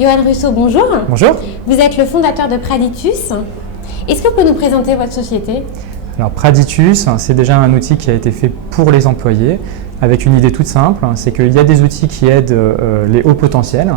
Johan Russo, bonjour. Bonjour. Vous êtes le fondateur de Praditus. Est-ce que vous pouvez nous présenter votre société? Alors Praditus, c'est déjà un outil qui a été fait pour les employés avec une idée toute simple, c'est qu'il y a des outils qui aident les hauts potentiels.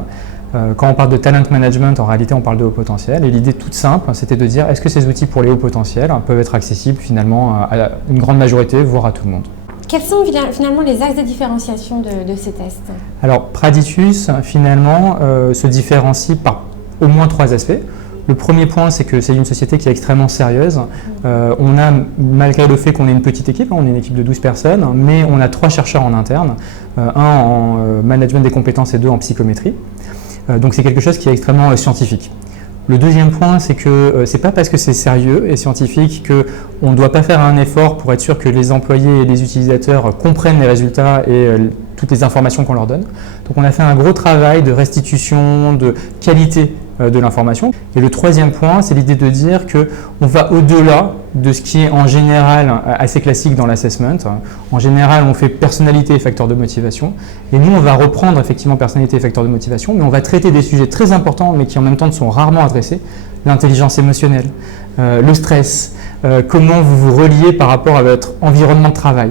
Quand on parle de talent management, en réalité on parle de haut potentiel et l'idée toute simple, c'était de dire est-ce que ces outils pour les hauts potentiels peuvent être accessibles finalement à une grande majorité, voire à tout le monde. Quels sont finalement les axes de différenciation de ces tests? Alors Praditus finalement se différencie par au moins 3 aspects. Le premier point, c'est que c'est une société qui est extrêmement sérieuse. On a, malgré le fait qu'on est une petite équipe, on est une équipe de 12 personnes, mais on a 3 chercheurs en interne, un en management des compétences et 2 en psychométrie. Donc c'est quelque chose qui est extrêmement scientifique. Le deuxième point, c'est que c'est pas parce que c'est sérieux et scientifique qu'on ne doit pas faire un effort pour être sûr que les employés et les utilisateurs comprennent les résultats et toutes les informations qu'on leur donne. Donc on a fait un gros travail de restitution, de qualité de l'information. Et le troisième point, c'est l'idée de dire qu'on va au-delà de ce qui est en général assez classique dans l'assessment. En général, on fait personnalité et facteur de motivation. Et nous, on va reprendre effectivement personnalité et facteur de motivation, mais on va traiter des sujets très importants, mais qui en même temps sont rarement adressés. L'intelligence émotionnelle, le stress, comment vous vous reliez par rapport à votre environnement de travail.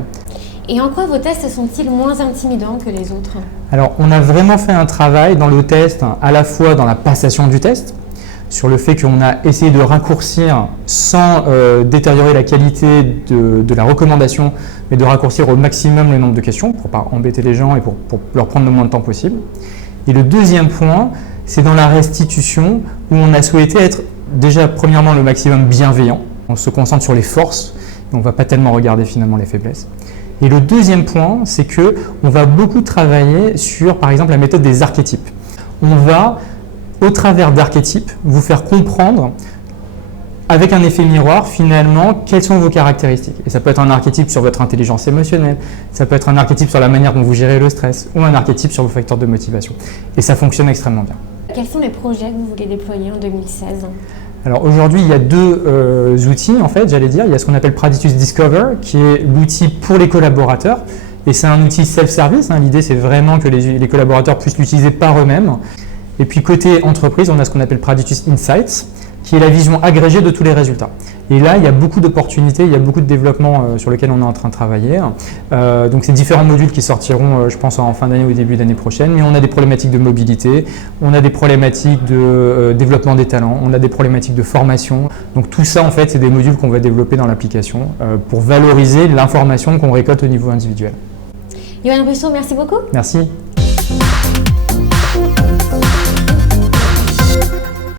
Et en quoi vos tests sont-ils moins intimidants que les autres? Alors, on a vraiment fait un travail dans le test, à la fois dans la passation du test, sur le fait qu'on a essayé de raccourcir sans détériorer la qualité de la recommandation, mais de raccourcir au maximum le nombre de questions pour ne pas embêter les gens et pour leur prendre le moins de temps possible. Et le deuxième point, c'est dans la restitution où on a souhaité être déjà premièrement le maximum bienveillant. On se concentre sur les forces et on ne va pas tellement regarder finalement les faiblesses. Et le deuxième point, c'est qu'on va beaucoup travailler sur, par exemple, la méthode des archétypes. On va, au travers d'archétypes, vous faire comprendre, avec un effet miroir, finalement, quelles sont vos caractéristiques. Et ça peut être un archétype sur votre intelligence émotionnelle, ça peut être un archétype sur la manière dont vous gérez le stress, ou un archétype sur vos facteurs de motivation. Et ça fonctionne extrêmement bien. Quels sont les projets que vous voulez déployer en 2016? Alors aujourd'hui, il y a 2 outils, en fait, j'allais dire. Il y a ce qu'on appelle Praditus Discover, qui est l'outil pour les collaborateurs. Et c'est un outil self-service. L'idée, c'est vraiment que les collaborateurs puissent l'utiliser par eux-mêmes. Et puis côté entreprise, on a ce qu'on appelle Praditus Insights, qui est la vision agrégée de tous les résultats. Et là, il y a beaucoup d'opportunités, il y a beaucoup de développements sur lesquels on est en train de travailler. Donc c'est différents modules qui sortiront, je pense, en fin d'année ou début d'année prochaine. Mais on a des problématiques de mobilité, on a des problématiques de développement des talents, on a des problématiques de formation. Donc tout ça, en fait, c'est des modules qu'on va développer dans l'application pour valoriser l'information qu'on récolte au niveau individuel. Johan Russo, merci beaucoup. Merci.